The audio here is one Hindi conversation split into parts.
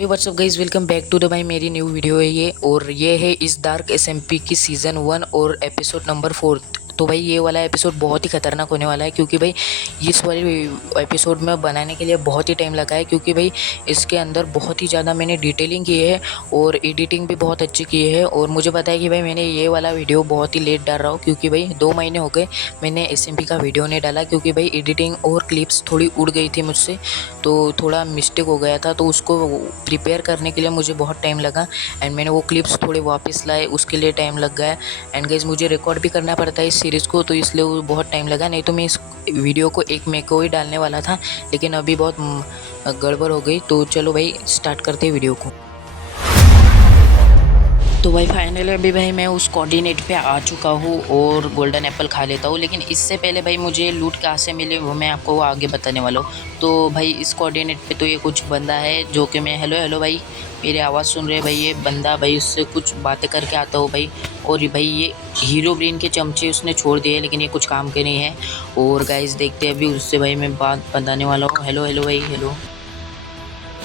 ये what's up guys, welcome back to the भाई मेरी न्यू वीडियो है ये। और ये है इस डार्क एसएमपी की सीज़न 1 और एपिसोड नंबर 4। तो भाई ये वाला एपिसोड बहुत ही खतरनाक होने वाला है, क्योंकि भाई इस वाले एपिसोड में बनाने के लिए बहुत ही टाइम लगा है, क्योंकि भाई इसके अंदर बहुत ही ज़्यादा मैंने डिटेलिंग की है और एडिटिंग भी बहुत अच्छी की है। और मुझे पता है कि भाई मैंने ये वाला वीडियो बहुत ही लेट डाल रहा हूँ, क्योंकि भाई 2 महीने हो गए मैंने एसएमपी का वीडियो नहीं डाला, क्योंकि भाई एडिटिंग और क्लिप्स थोड़ी उड़ गई थी मुझसे, तो थोड़ा मिस्टेक हो गया था। तो उसको प्रिपेयर करने के लिए मुझे बहुत टाइम लगा एंड मैंने वो क्लिप्स थोड़े वापस लाए, उसके लिए टाइम लग गया। एंड गाइस मुझे रिकॉर्ड भी करना पड़ता है इस सीरीज़ को, तो इसलिए वो बहुत टाइम लगा। नहीं तो मैं इस वीडियो को 1 मई को ही डालने वाला था, लेकिन अभी बहुत गड़बड़ हो गई। तो चलो भाई स्टार्ट करते हैं वीडियो को। तो भाई फाइनली अभी भाई मैं उस कोऑर्डिनेट पे आ चुका हूँ और गोल्डन एप्पल खा लेता हूँ, लेकिन इससे पहले भाई मुझे लूट कहाँ से मिले वो मैं आपको वो आगे बताने वाला हूँ। तो भाई इस कोऑर्डिनेट पे तो ये कुछ बंदा है जो कि मैं हेलो हेलो भाई मेरी आवाज़ सुन रहे भाई, ये बंदा भाई उससे कुछ बातें करके आता हूँ भाई। और भाई ये हीरो ब्रेन के चमचे उसने छोड़ दिए, लेकिन ये कुछ काम के नहीं है। और गाइस देखते हैं अभी उससे भाई मैं बात बताने वाला हूँ। हेलो हेलो भाई हेलो।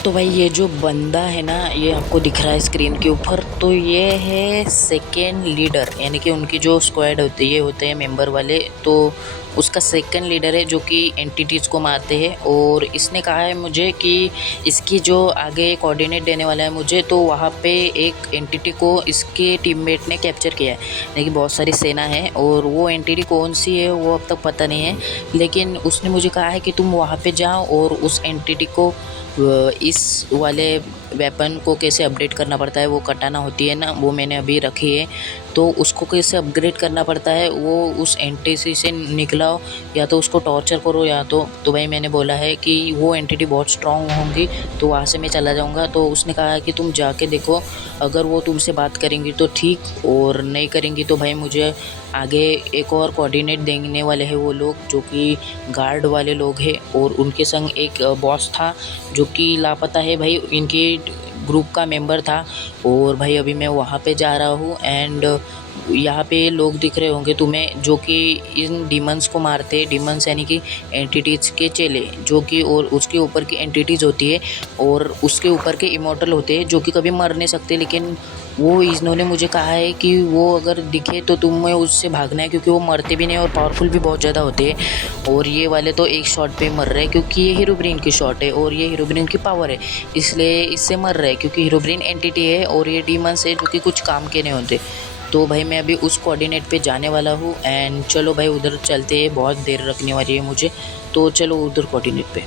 तो भाई ये जो बंदा है ना, ये आपको दिख रहा है स्क्रीन के ऊपर, तो ये है सेकेंड लीडर, यानी कि उनकी जो स्क्वाड होती है ये होते हैं मेंबर वाले। तो उसका सेकंड लीडर है जो कि एंटिटीज़ को मारते हैं। और इसने कहा है मुझे कि इसकी जो आगे कोऑर्डिनेट देने वाला है मुझे, तो वहाँ पे एक एंटिटी को इसके टीममेट ने कैप्चर किया है, लेकिन बहुत सारी सेना है और वो एंटिटी कौन सी है वो अब तक पता नहीं है। लेकिन उसने मुझे कहा है कि तुम वहाँ पे जाओ और उस एंटिटी को इस वाले वेपन को कैसे अपडेट करना पड़ता है, वो कटाना होती है ना, वो मैंने अभी रखी है। तो उसको कैसे अपग्रेड करना पड़ता है वो उस एंटिटी से निकलाओ, या तो उसको टॉर्चर करो या तो भाई मैंने बोला है कि वो एंटिटी बहुत स्ट्रांग होंगी, तो वहाँ से मैं चला जाऊँगा। तो उसने कहा है कि तुम जाके देखो, अगर वो तुमसे बात करेंगी तो ठीक, और नहीं करेंगी तो भाई मुझे आगे एक और कोऑर्डिनेट देने वाले हैं वो लोग, जो कि गार्ड वाले लोग हैं। और उनके संग एक बॉस था जो कि लापता है भाई, इनके ग्रुप का मेंबर था। और भाई अभी मैं वहाँ पे जा रहा हूँ एंड यहाँ पे लोग दिख रहे होंगे तुम्हें जो कि इन डीमंस को मारते हैं। डीमंस यानी कि एंटिटीज़ के चेले, जो कि और उसके ऊपर की एंटिटीज़ होती है और उसके ऊपर के इमॉर्टल होते हैं जो कि कभी मर नहीं सकते। लेकिन वो इन्होंने मुझे कहा है कि वो अगर दिखे तो तुम्हें उससे भागना है, क्योंकि वो मरते भी नहीं और पावरफुल भी बहुत ज़्यादा होते हैं। और ये वाले तो एक शॉट पे मर रहे हैं, क्योंकि ये हीरोब्रेन की शॉट है और ये हीरोब्रेन की पावर है, इसलिए इससे मर रहे हैं, क्योंकि हीरोब्रेन एंटिटी है और ये डीमंस है जो कि कुछ काम के नहीं होते। तो भाई मैं अभी उस कोऑर्डिनेट पे जाने वाला हूँ एंड चलो भाई उधर चलते हैं, बहुत देर रखने वाली है मुझे। तो चलो उधर कोऑर्डिनेट पे,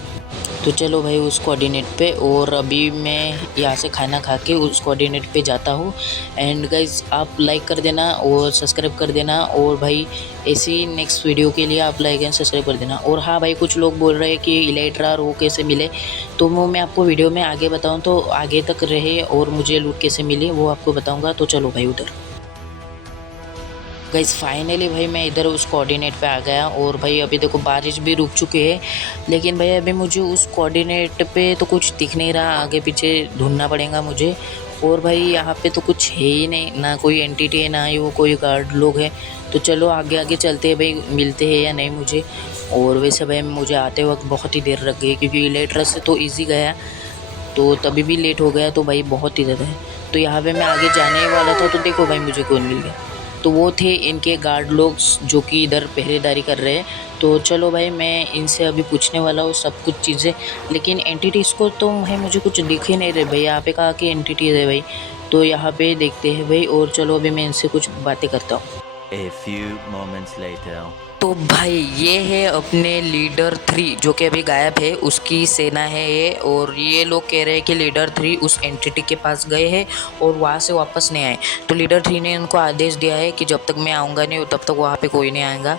तो चलो भाई उस कोऑर्डिनेट पे। और अभी मैं यहाँ से खाना खा के उस कोऑर्डिनेट पे जाता हूँ। एंड गाइज आप लाइक कर देना और सब्सक्राइब कर देना, और भाई ऐसी नेक्स्ट वीडियो के लिए आप लाइक एंड सब्सक्राइब कर देना। और हाँ भाई कुछ लोग बोल रहे हैं कि इलेक्ट्रा और वो कैसे मिले, तो वो मैं आपको वीडियो में आगे बताऊँ, तो आगे तक रहे और मुझे लूट कैसे मिली वो आपको बताऊँगा। तो चलो भाई उधर। गाइस फाइनली भाई मैं इधर उस कोऑर्डिनेट पे आ गया, और भाई अभी देखो बारिश भी रुक चुकी है, लेकिन भाई अभी मुझे उस कोऑर्डिनेट पे तो कुछ दिख नहीं रहा, आगे पीछे ढूंढना पड़ेगा मुझे। और भाई यहाँ पे तो कुछ है ही नहीं, ना कोई एंटिटी है ना ही वो कोई गार्ड लोग है। तो चलो आगे आगे चलते हैं भाई, मिलते हैं या नहीं मुझे। और वैसे भाई मुझे आते वक्त बहुत ही देर लग गई, क्योंकि लेट से तो ईजी गया, तो तभी भी लेट हो गया, तो भाई बहुत ही ज़्यादा है। तो यहाँ पे मैं आगे जाने वाला था, तो देखो भाई मुझे कौन मिल गया, तो वो थे इनके गार्ड लोग जो कि इधर पहरेदारी कर रहे हैं। तो चलो भाई मैं इनसे अभी पूछने वाला हूँ सब कुछ चीज़ें, लेकिन एंटिटीज़ को तो भाई मुझे कुछ दिख ही नहीं रहे भाई। यहाँ पे कहा कि एंटिटीज़ है भाई, तो यहाँ पे देखते हैं भाई। और चलो अभी मैं इनसे कुछ बातें करता हूँ। A few moments later. तो भाई ये है अपने लीडर 3 जो कि अभी गायब है, उसकी सेना है ये। और ये लोग कह रहे हैं कि लीडर 3 उस एंटिटी के पास गए हैं और वहाँ से वापस नहीं आए। तो लीडर 3 ने उनको आदेश दिया है कि जब तक मैं आऊँगा नहीं तब तक वहाँ पे कोई नहीं आएगा।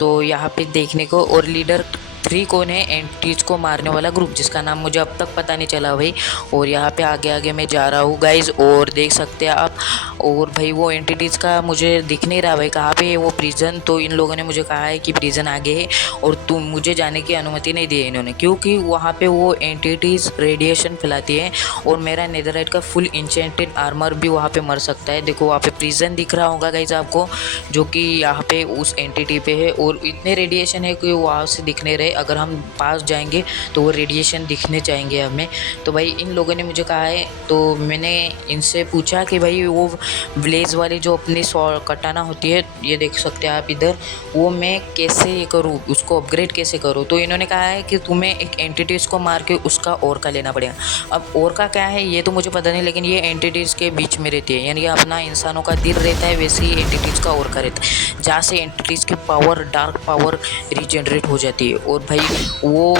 तो यहाँ पे देखने को, और लीडर 3 कौन है, एंटिटीज को मारने वाला ग्रुप, जिसका नाम मुझे अब तक पता नहीं चला भाई। और यहाँ पे आगे आगे मैं जा रहा हूँ गाइज, और देख सकते हैं आप। और भाई वो एंटिटीज का मुझे दिख नहीं रहा भाई, कहाँ पे है वो प्रिजन। तो इन लोगों ने मुझे कहा है कि प्रिजन आगे है और तुम मुझे जाने की अनुमति नहीं दी है इन्होंने, क्योंकि वहाँ पे वो एंटिटीज रेडिएशन फैलाती है और मेरा नेदरराइट का फुल इंचेंटेड आर्मर भी वहाँ पे मर सकता है। देखो वहाँ पे प्रिजन दिख रहा होगा गाइज आपको, जो कि यहाँ पे उस एंटिटी पे है, और इतने रेडिएशन है कि वहाँ से दिख नहीं रहे। है, अगर हम पास जाएंगे तो वो रेडिएशन दिखने चाहेंगे हमें। तो भाई इन लोगों ने मुझे कहा है, तो मैंने इनसे पूछा कि भाई वो विलेज वाली जो अपनी कटाना होती है, ये देख सकते हैं आप इधर, वो मैं कैसे ये करूँ, उसको अपग्रेड कैसे करूँ। तो इन्होंने कहा है कि तुम्हें एक एंटिटीज़ को मार के उसका और का लेना पड़ेगा। अब और का क्या है ये तो मुझे पता नहीं, लेकिन ये एंटिटीज़ के बीच में रहती है, यानी कि अपना इंसानों का दिल रहता है, वैसे ही एंटिटीज़ का और का रहता है, जहाँ से एंटिटीज़ की पावर, डार्क पावर रीजनरेट हो जाती है। और भाई वो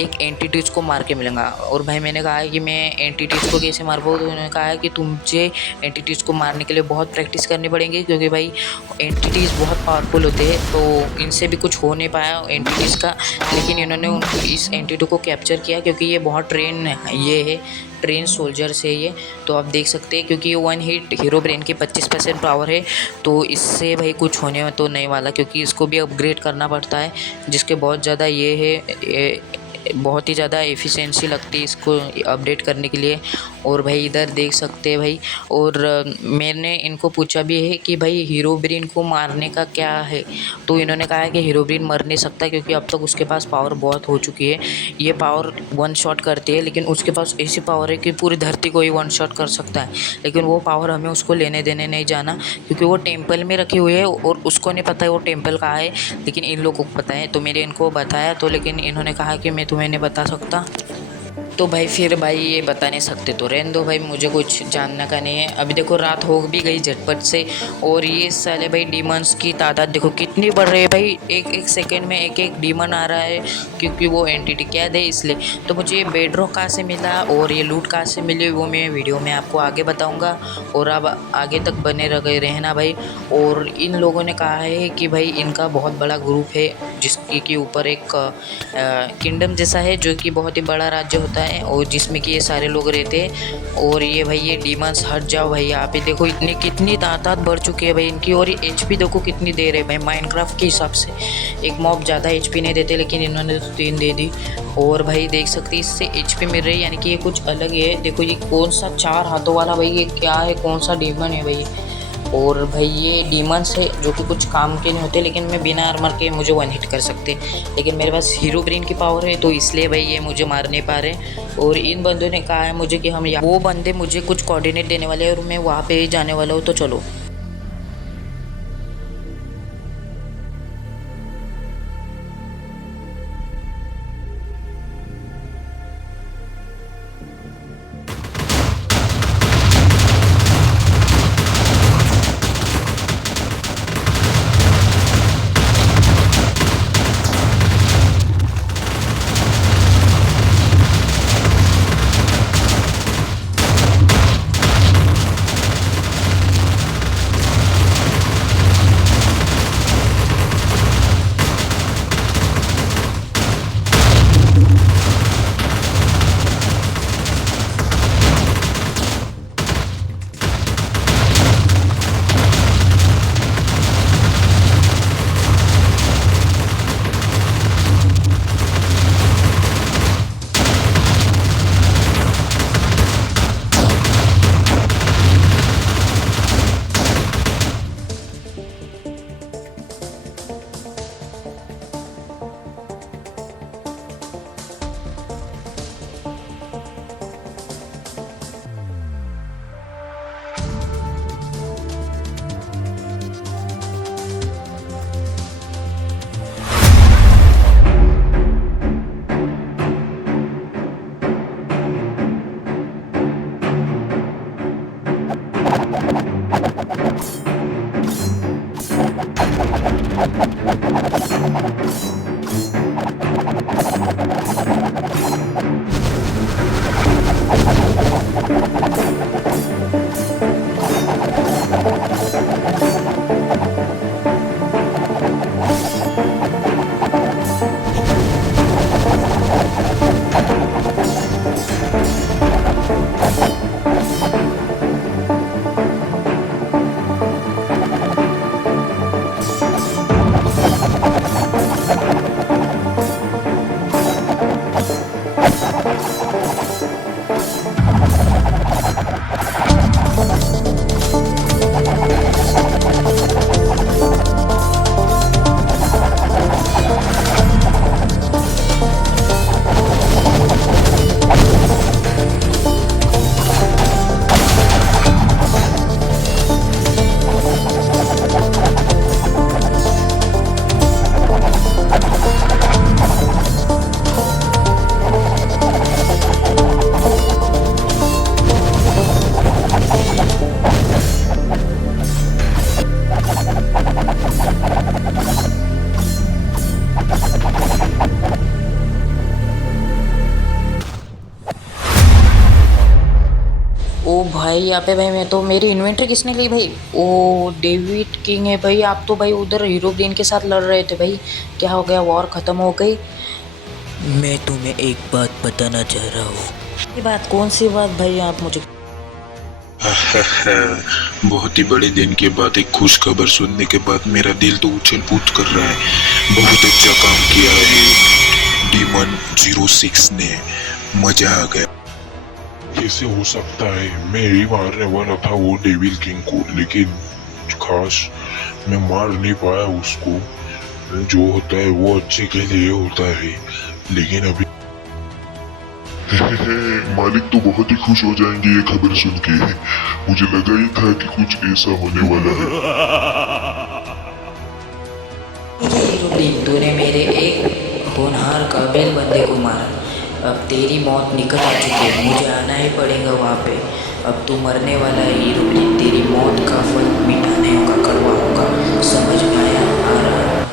एक एंटिटीज़ को मार के मिलेगा। और भाई मैंने कहा है कि मैं एंटिटीज़ को कैसे मार पाऊँ, तो उन्होंने कहा है कि तुझे एंटिटीज़ को मारने के लिए बहुत प्रैक्टिस करनी पड़ेगी, क्योंकि भाई एंटिटीज़ बहुत पावरफुल होते हैं, तो इनसे भी कुछ हो नहीं पाया एंटिटीज़ का। लेकिन इन्होंने इस एंटिटी को कैप्चर किया, क्योंकि ये बहुत ट्रेन सोल्जर्स है ये। तो आप देख सकते हैं, क्योंकि ये वन हिट हीरो ब्रेन की 25% पावर है, तो इससे भाई कुछ होने में तो नहीं वाला, क्योंकि इसको भी अपग्रेड करना पड़ता है, जिसके बहुत ज़्यादा बहुत ही ज़्यादा एफिशिएंसी लगती है इसको अपडेट करने के लिए। और भाई इधर देख सकते हैं भाई। और मैंने इनको पूछा भी है कि भाई हीरो ब्रेन को मारने का क्या है, तो इन्होंने कहा है कि हीरो ब्रेन मर नहीं सकता, क्योंकि अब तक उसके पास पावर बहुत हो चुकी है। ये पावर वन शॉट करती है, लेकिन उसके पास ऐसी पावर है कि पूरी धरती को ही वन शॉट कर सकता है। लेकिन वो पावर हमें उसको लेने देने नहीं जाना, क्योंकि वो टेम्पल में रखी हुई है और उसको नहीं पता है वो टेम्पल कहाँ है, लेकिन इन लोगों को पता है। तो मैंने इनको बताया, तो लेकिन इन्होंने कहा कि मैं तुम्हें नहीं बता सकता। तो भाई फिर भाई ये बता नहीं सकते तो रहने दो भाई, मुझे कुछ जानने का नहीं है। अभी देखो रात हो भी गई झटपट से, और ये साले भाई डीमंस की तादाद देखो कितनी बढ़ रही है भाई, एक एक सेकेंड में एक एक डीमन आ रहा है, क्योंकि वो एंटिटी कैद है इसलिए। तो मुझे ये बेडरॉक कहाँ से मिला और ये लूट कहाँ से मिली, वो मैं वीडियो में आपको आगे बताऊँगा, और अब आगे तक बने रहना भाई। और इन लोगों ने कहा है कि भाई इनका बहुत बड़ा ग्रुप है, जिसके के ऊपर एक किंगडम जैसा है, जो कि बहुत ही बड़ा राज्य होता है, और जिसमें कि ये सारे लोग रहते हैं। और ये भाई ये डीमंस हट जाओ भाई, यहाँ पे देखो कितनी तादाद बढ़ चुकी है भाई इनकी। और ये एचपी देखो कितनी दे रहे भाई, माइनक्राफ्ट के हिसाब से एक मॉब ज़्यादा एचपी नहीं देते, लेकिन इन्होंने तो 3 दे दी। और भाई देख सकते हैं इससे एचपी मिल रही है, यानी कि ये कुछ अलग ही है। देखो ये कौन सा 4 हाथों वाला भाई, ये क्या है, कौन सा डीमन है भाई। और भाई ये डीमंस है जो कि कुछ काम के नहीं होते, लेकिन मैं बिना आर्मर के मुझे वन हिट कर सकते, लेकिन मेरे पास हीरो ब्रेन की पावर है, तो इसलिए भाई ये मुझे मार नहीं पा रहे। और इन बंदों ने कहा है मुझे कि हम वो बंदे मुझे कुछ कोऑर्डिनेट देने वाले हैं, और मैं वहाँ पे ही जाने वाला हूँ, तो चलो। ओ भाई यहाँ पे भाई मैं तो मेरी इन्वेंटरी किसने ली भाई? ओ डेविड किंग है भाई। आप तो भाई उधर हीरो ब्रेन के साथ लड़ रहे थे भाई, क्या हो गया? वॉर ख़त्म हो गई? मैं तुम्हें एक बात बताना चाह रहा हूँ। ये बात कौन सी बात भाई? आप मुझे बहुत ही बड़े दिन के बाद एक खुश खबर सुनने के बाद मेरा दिल तो उछल कूद कर रहा है। बहुत अच्छा काम किया है डीमन 06 ने, मजा आ गया। कैसे हो सकता है? मैं ही मारने वाला था वो डेविल किंग को, लेकिन खास मैं मार नहीं पाया उसको। जो होता है वो अच्छे के लिए होता है, लेकिन अभी मालिक तो बहुत ही खुश हो जाएंगे ये खबर सुन के। मुझे लगा ही था कि कुछ ऐसा होने वाला है। हीरो ब्रेन, तूने मेरे एक होनहार काबिल बंदे को मारा। अब तेरी मौत निकट आ चुकी है, मुझे आना ही पड़ेगा वहाँ पे। अब तू मरने वाला है हीरो ब्रेन, तेरी मौत का फल मीठा नहीं होगा, कड़वा होगा। समझ में आया? आ रहा है।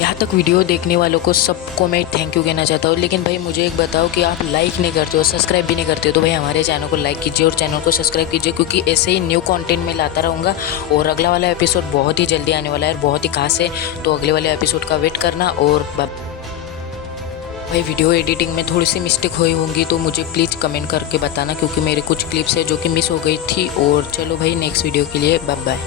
यहाँ तक वीडियो देखने वालों को सबको मैं थैंक यू कहना चाहता हूँ। लेकिन भाई मुझे एक बताओ कि आप लाइक नहीं करते हो, सब्सक्राइब भी नहीं करते हो, तो भाई हमारे चैनल को लाइक कीजिए और चैनल को सब्सक्राइब कीजिए, क्योंकि ऐसे ही न्यू कंटेंट में लाता रहूँगा। और अगला वाला एपिसोड बहुत ही जल्दी आने वाला है और बहुत ही खास है, तो अगले वाले एपिसोड का वेट करना। और भाई वीडियो एडिटिंग में थोड़ी सी मिस्टेक हुई होंगी तो मुझे प्लीज़ कमेंट करके बताना, क्योंकि मेरे कुछ क्लिप्स है जो कि मिस हो गई थी। और चलो भाई नेक्स्ट वीडियो के लिए बाय बाय।